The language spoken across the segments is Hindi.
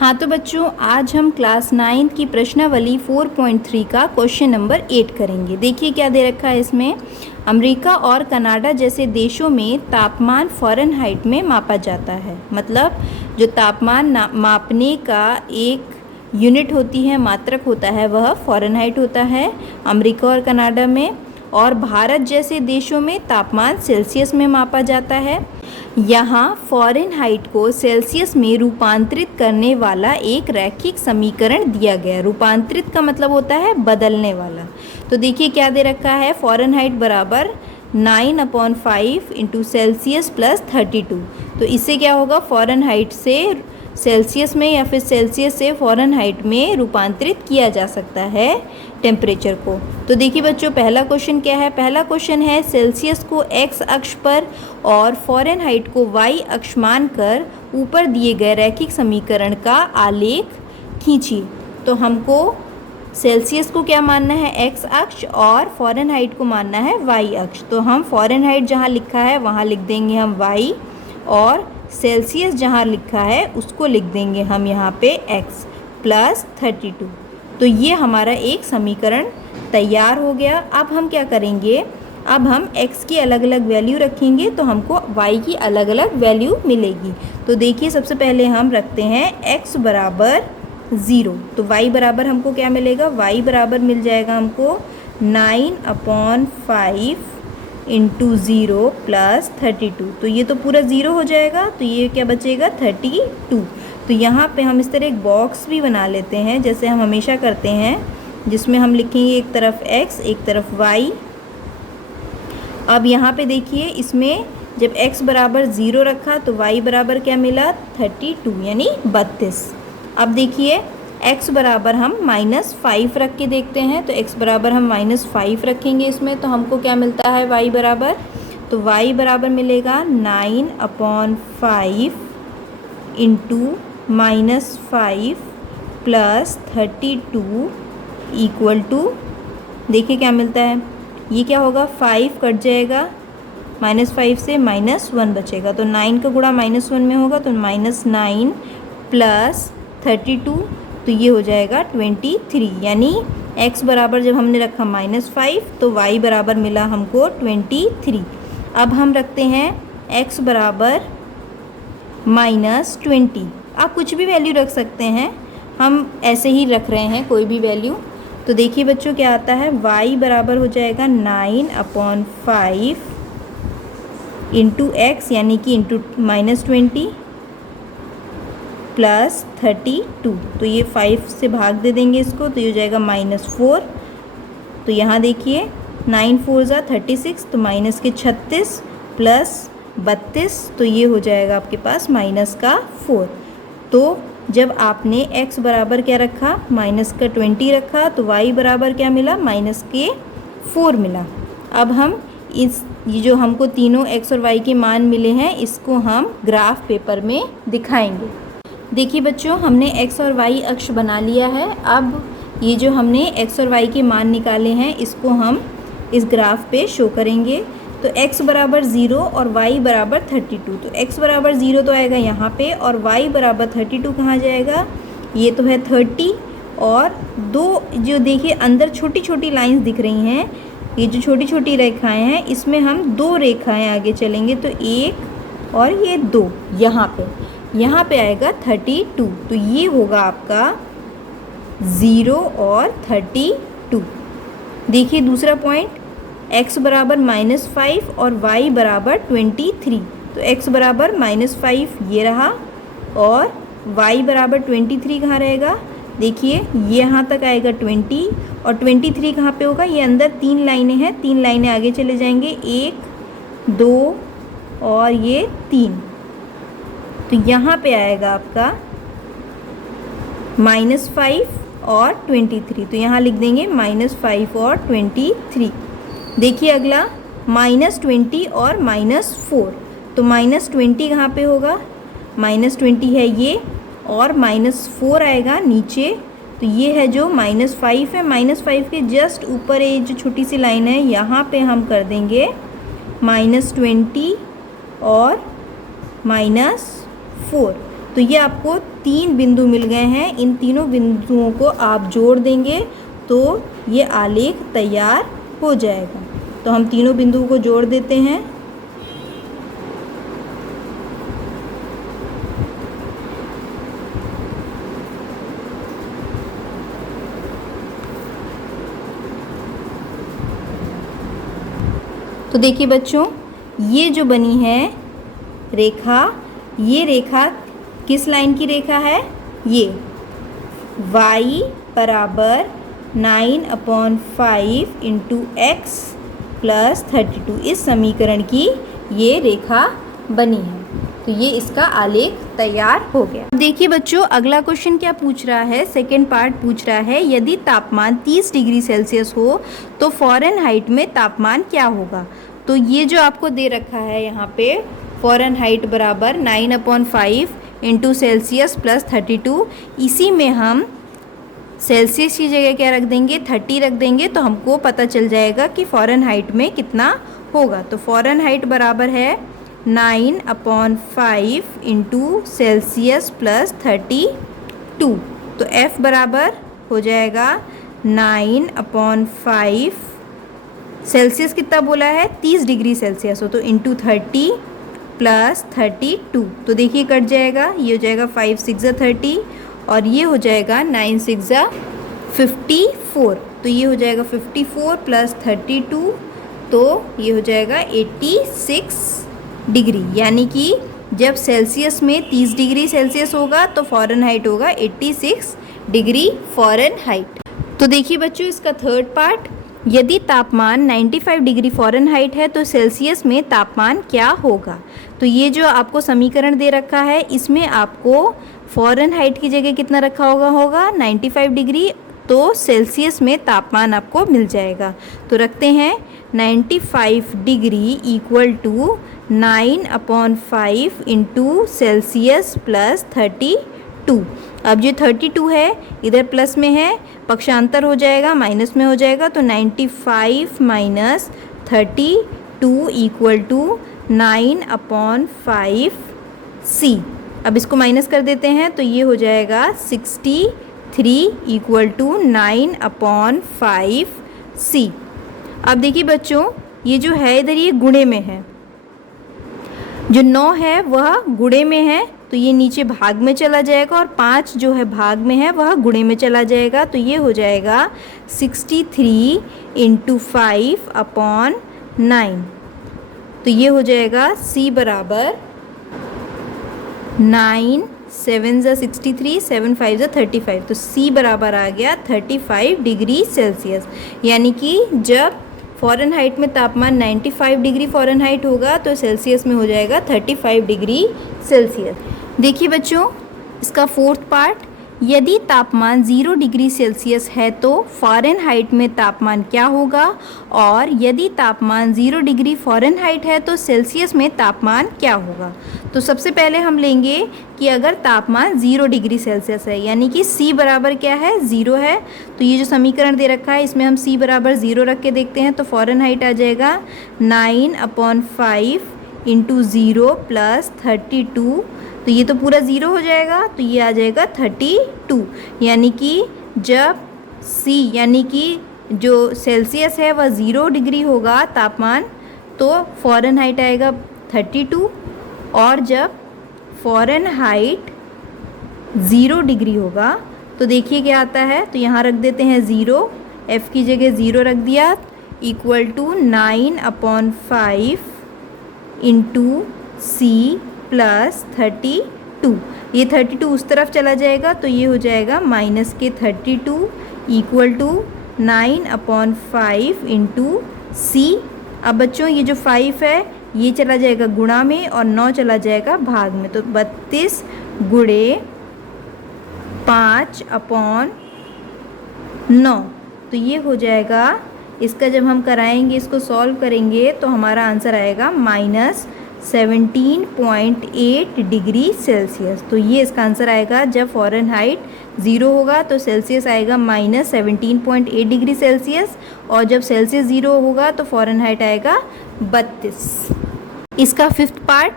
हाँ तो बच्चों, आज हम क्लास 9 की प्रश्नावली 4.3 का क्वेश्चन नंबर 8 करेंगे। देखिए क्या दे रखा है इसमें। अमेरिका और कनाडा जैसे देशों में तापमान फ़ारेनहाइट में मापा जाता है। मतलब जो तापमान मापने का एक यूनिट होती है, मात्रक होता है, वह फ़ारेनहाइट होता है अमेरिका और कनाडा में। और भारत जैसे देशों में तापमान सेल्सियस में मापा जाता है। यहाँ फ़ारेनहाइट को सेल्सियस में रूपांतरित करने वाला एक रैखिक समीकरण दिया गया। रूपांतरित का मतलब होता है बदलने वाला। तो देखिए क्या दे रखा है, फ़ारेनहाइट बराबर 9/5 इंटू सेल्सियस प्लस 32। तो इससे क्या होगा, फ़ारेनहाइट से सेल्सियस में या फिर सेल्सियस से फ़ारेनहाइट में रूपांतरित किया जा सकता है टेम्परेचर को। तो देखिए बच्चों, पहला क्वेश्चन क्या है। पहला क्वेश्चन है सेल्सियस को x अक्ष पर और फ़ारेनहाइट को y अक्ष मानकर ऊपर दिए गए रैखिक समीकरण का आलेख खींचिए। तो हमको सेल्सियस को क्या मानना है, x अक्ष, और फ़ारेनहाइट को मानना है y अक्ष। तो हम फ़ारेनहाइट जहाँ लिखा है वहाँ लिख देंगे हम y, और सेल्सियस जहाँ लिखा है उसको लिख देंगे हम यहाँ पे x प्लस 32। तो ये हमारा एक समीकरण तैयार हो गया। अब हम क्या करेंगे, अब हम x की अलग अलग वैल्यू रखेंगे तो हमको y की अलग अलग वैल्यू मिलेगी। तो देखिए सबसे पहले हम रखते हैं x बराबर 0। तो y बराबर हमको क्या मिलेगा, y बराबर मिल जाएगा हमको 9/5 इंटू 0 प्लस 32। तो ये तो पूरा 0 हो जाएगा, तो ये क्या बचेगा 32। तो यहाँ पे हम इस तरह एक बॉक्स भी बना लेते हैं जैसे हम हमेशा करते हैं, जिसमें हम लिखेंगे एक तरफ x एक तरफ y। अब यहाँ पे देखिए इसमें जब x बराबर 0 रखा तो y बराबर क्या मिला 32 यानी 32। अब देखिए x बराबर हम -5 रख के देखते हैं। तो x बराबर हम -5 रखेंगे इसमें, तो हमको क्या मिलता है y बराबर, तो y बराबर मिलेगा 9/5 इंटू -5 प्लस 32 इक्वल टू, देखिए क्या मिलता है, ये क्या होगा 5 कट जाएगा, -5 से -1 बचेगा। तो 9 का गुणा -1 में होगा तो -9 प्लस 32, तो ये हो जाएगा 23। यानी x बराबर जब हमने रखा -5 तो y बराबर मिला हमको 23। अब हम रखते हैं x बराबर -20। आप कुछ भी वैल्यू रख सकते हैं, हम ऐसे ही रख रहे हैं कोई भी वैल्यू। तो देखिए बच्चों क्या आता है, y बराबर हो जाएगा 9/5 इंटू x यानी कि इंटू -20 प्लस 32। तो ये 5 से भाग दे देंगे इसको, तो ये हो जाएगा -4। तो यहाँ देखिए 9 4 ज़ा 36, तो माइनस के 36 प्लस 32, तो ये हो जाएगा आपके पास -4। तो जब आपने x बराबर क्या रखा, -20 रखा, तो y बराबर क्या मिला, -4 मिला। अब हम ये जो हमको तीनों x और y के मान मिले हैं इसको हम ग्राफ पेपर में दिखाएंगे। देखिए बच्चों, हमने x और y अक्ष बना लिया है। अब ये जो हमने x और y के मान निकाले हैं इसको हम इस ग्राफ पे शो करेंगे। तो x बराबर 0 और y बराबर 32। तो x बराबर 0 तो आएगा यहाँ पे, और y बराबर 32 कहाँ जाएगा, ये तो है 30। और दो जो देखिए अंदर छोटी छोटी लाइंस दिख रही हैं, ये जो छोटी छोटी रेखाएं हैं इसमें हम दो रेखाएं आगे चलेंगे, तो एक और ये दो, यहाँ पे आएगा 32। तो ये होगा आपका 0 और 32। देखिए दूसरा पॉइंट, x बराबर -5 और y बराबर 23। तो x बराबर -5 ये रहा, और y बराबर 23 कहाँ रहेगा, देखिए ये यहाँ तक आएगा 20, और 23 कहाँ पे होगा, ये अंदर 3 लाइनें हैं, 3 लाइनें आगे चले जाएंगे, 1 2 और ये 3। तो यहाँ पे आएगा आपका -5 और 23। तो यहाँ लिख देंगे -5 और 23। देखिए अगला -20 और -4। तो -20 कहाँ पे होगा, -20 है ये, और -4 आएगा नीचे। तो ये है जो -5 है, -5 के जस्ट ऊपर ये जो छोटी सी लाइन है यहाँ पे हम कर देंगे -20 और -4। तो ये आपको 3 बिंदु मिल गए हैं। इन तीनों बिंदुओं को आप जोड़ देंगे तो ये आलेख तैयार हो जाएगा। तो हम तीनों बिंदुओं को जोड़ देते हैं। तो देखिए बच्चों, ये जो बनी है रेखा, ये रेखा किस लाइन की रेखा है? ये y बराबर 9/5 इंटू एक्स प्लस 32 इस समीकरण की ये रेखा बनी है। तो ये इसका आलेख तैयार हो गया। देखिए बच्चों, अगला क्वेश्चन क्या पूछ रहा है? सेकेंड पार्ट पूछ रहा है, यदि तापमान 30 डिग्री सेल्सियस हो तो फ़ारेनहाइट में तापमान क्या होगा? तो ये जो आपको दे रखा है यहाँ पे, फ़ारेनहाइट बराबर 9/5 इंटू सेल्सियस प्लस 32, इसी में हम सेल्सियस की जगह क्या रख देंगे? 30 रख देंगे, तो हमको पता चल जाएगा कि फ़ारेनहाइट में कितना होगा। तो फ़ारेनहाइट बराबर है 9/5 इंटू सेल्सियस प्लस 32। तो F बराबर हो जाएगा 9/5, सेल्सियस कितना बोला है? 30 डिग्री सेल्सियस हो, तो इंटू 30 प्लस 32। तो देखिए कट जाएगा, ये हो जाएगा 5 6 30 और ये हो जाएगा 9 6 54। तो ये हो जाएगा 54 प्लस 32, तो ये हो जाएगा 86 डिग्री। यानी कि जब सेल्सियस में 30 डिग्री सेल्सियस होगा तो फ़ारेनहाइट होगा 86 डिग्री फ़ारेनहाइट। तो देखिए बच्चों, इसका थर्ड पार्ट, यदि तापमान 95 डिग्री फ़ारेनहाइट है तो सेल्सियस में तापमान क्या होगा? तो ये जो आपको समीकरण दे रखा है, इसमें आपको फ़ारेनहाइट की जगह कितना रखा होगा 95 डिग्री, तो सेल्सियस में तापमान आपको मिल जाएगा। तो रखते हैं 95 degree equal to 9/5 into celsius plus 32। अब जो 32 है इधर प्लस में है, पक्षांतर हो जाएगा, माइनस में हो जाएगा, तो 95 माइनस 32 इक्वल टू 9/5 C। अब इसको माइनस कर देते हैं तो ये हो जाएगा 63 इक्वल टू 9/5 C। अब देखिए बच्चों, ये जो है इधर ये गुणे में है, जो 9 है वह गुणे में है, तो ये नीचे भाग में चला जाएगा, और 5 जो है भाग में है वह गुणे में चला जाएगा। तो ये हो जाएगा 63 इंटू 5/9। तो ये हो जाएगा C बराबर 9 7 63 7 5 35। तो C बराबर आ गया 35 डिग्री सेल्सियस। यानी कि जब फ़ारेनहाइट में तापमान 95 डिग्री फ़ारेनहाइट होगा तो सेल्सियस में हो जाएगा 35 डिग्री सेल्सियस। देखिए बच्चों, इसका फोर्थ पार्ट, यदि तापमान 0 डिग्री सेल्सियस है तो फ़ारेनहाइट में तापमान क्या होगा? और यदि तापमान 0 डिग्री फ़ारेनहाइट है तो सेल्सियस में तापमान क्या होगा? तो सबसे पहले हम लेंगे कि अगर तापमान 0 डिग्री सेल्सियस है, यानी कि C बराबर क्या है? 0 है। तो ये जो समीकरण दे रखा है इसमें हम C बराबर 0 रख के देखते हैं, तो फ़ारेनहाइट आ जाएगा 9/5 इंटू 0 प्लस 32। तो ये तो पूरा 0 हो जाएगा, तो ये आ जाएगा 32। यानी कि जब C यानी कि जो सेल्सियस है वह 0 डिग्री होगा तापमान, तो फ़ारेनहाइट आएगा 32, और जब फ़ारेनहाइट 0 डिग्री होगा तो देखिए क्या आता है। तो यहाँ रख देते हैं 0, F की जगह 0 रख दिया, equal to 9/5 into C plus 32। ये 32 उस तरफ चला जाएगा, तो ये हो जाएगा माइनस के 32 इक्वल टू 9/5 इंटू C। अब बच्चों ये जो 5 है ये चला जाएगा गुणा में और 9 चला जाएगा भाग में, तो 32 गुणे 5/9। तो ये हो जाएगा, इसका जब हम कराएंगे, इसको सॉल्व करेंगे तो हमारा आंसर आएगा -17.8 डिग्री सेल्सियस। तो ये इसका आंसर आएगा जब फ़ारेनहाइट 0 होगा तो सेल्सियस आएगा -17.8 डिग्री सेल्सियस, और जब सेल्सियस 0 होगा तो फ़ारेनहाइट आएगा 32। इसका फिफ्थ पार्ट,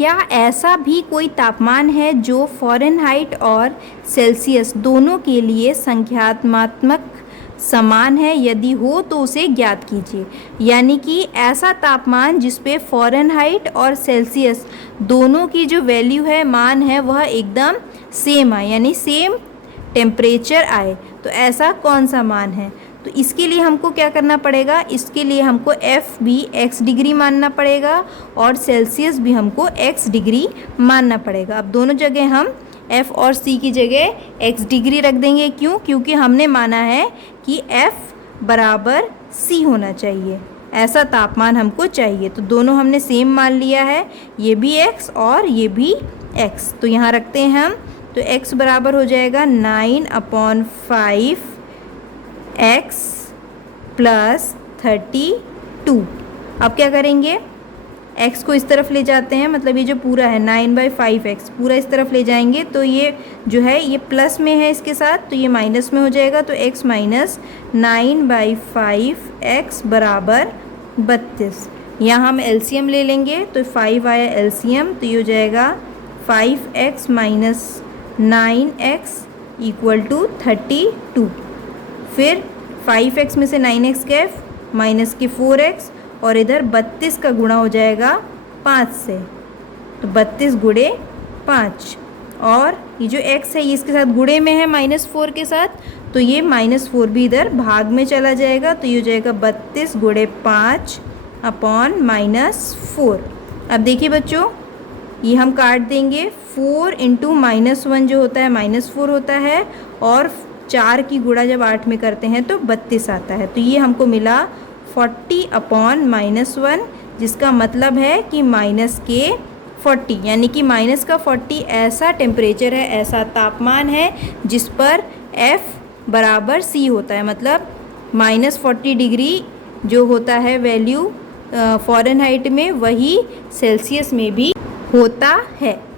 क्या ऐसा भी कोई तापमान है जो फ़ारेनहाइट और सेल्सियस दोनों के लिए संख्यात्मक समान है? यदि हो तो उसे ज्ञात कीजिए। यानी कि ऐसा तापमान जिस पे फ़ारेनहाइट और सेल्सियस दोनों की जो वैल्यू है, मान है, वह एकदम सेम आए, यानी सेम टेम्परेचर आए। तो ऐसा कौन सा मान है? तो इसके लिए हमको क्या करना पड़ेगा? इसके लिए हमको F भी x डिग्री मानना पड़ेगा और सेल्सियस भी हमको x डिग्री मानना पड़ेगा। अब दोनों जगह हम F और C की जगह x डिग्री रख देंगे। क्यों? क्योंकि हमने माना है कि F बराबर C होना चाहिए, ऐसा तापमान हमको चाहिए। तो दोनों हमने सेम मान लिया है, ये भी x और ये भी x। तो यहाँ रखते हैं हम। तो x बराबर हो जाएगा 9/5 x प्लस 32। अब क्या करेंगे? x को इस तरफ ले जाते हैं, मतलब ये जो पूरा है 9/5x पूरा इस तरफ ले जाएंगे, तो ये जो है ये प्लस में है इसके साथ, तो ये माइनस में हो जाएगा। तो x माइनस 9/5x बराबर 32। यहाँ हम एलसीएम ले लेंगे, तो 5 आया एलसीएम, तो ये हो जाएगा 5x minus 9x equal to 32। फिर 5x में से 9x गए, माइनस के 4x, और इधर 32 का गुणा हो जाएगा 5 से, तो 32 गुणे 5। और ये जो x है ये इसके साथ गुणे में है -4 के साथ, तो ये -4 भी इधर भाग में चला जाएगा। तो ये हो जाएगा 32 गुणे 5 अपॉन -4। अब देखिए बच्चों, ये हम काट देंगे। 4 इंटू -1 जो होता है -4 होता है, और 4 की गुणा जब 8 में करते हैं तो 32 आता है। तो ये हमको मिला 40 अपॉन -1, जिसका मतलब है कि माइनस के 40, यानी कि माइनस का 40 ऐसा टेम्परेचर है, ऐसा तापमान है जिस पर F बराबर C होता है। मतलब -40 डिग्री जो होता है वैल्यू फ़ारेनहाइट में, वही सेल्सियस में भी होता है।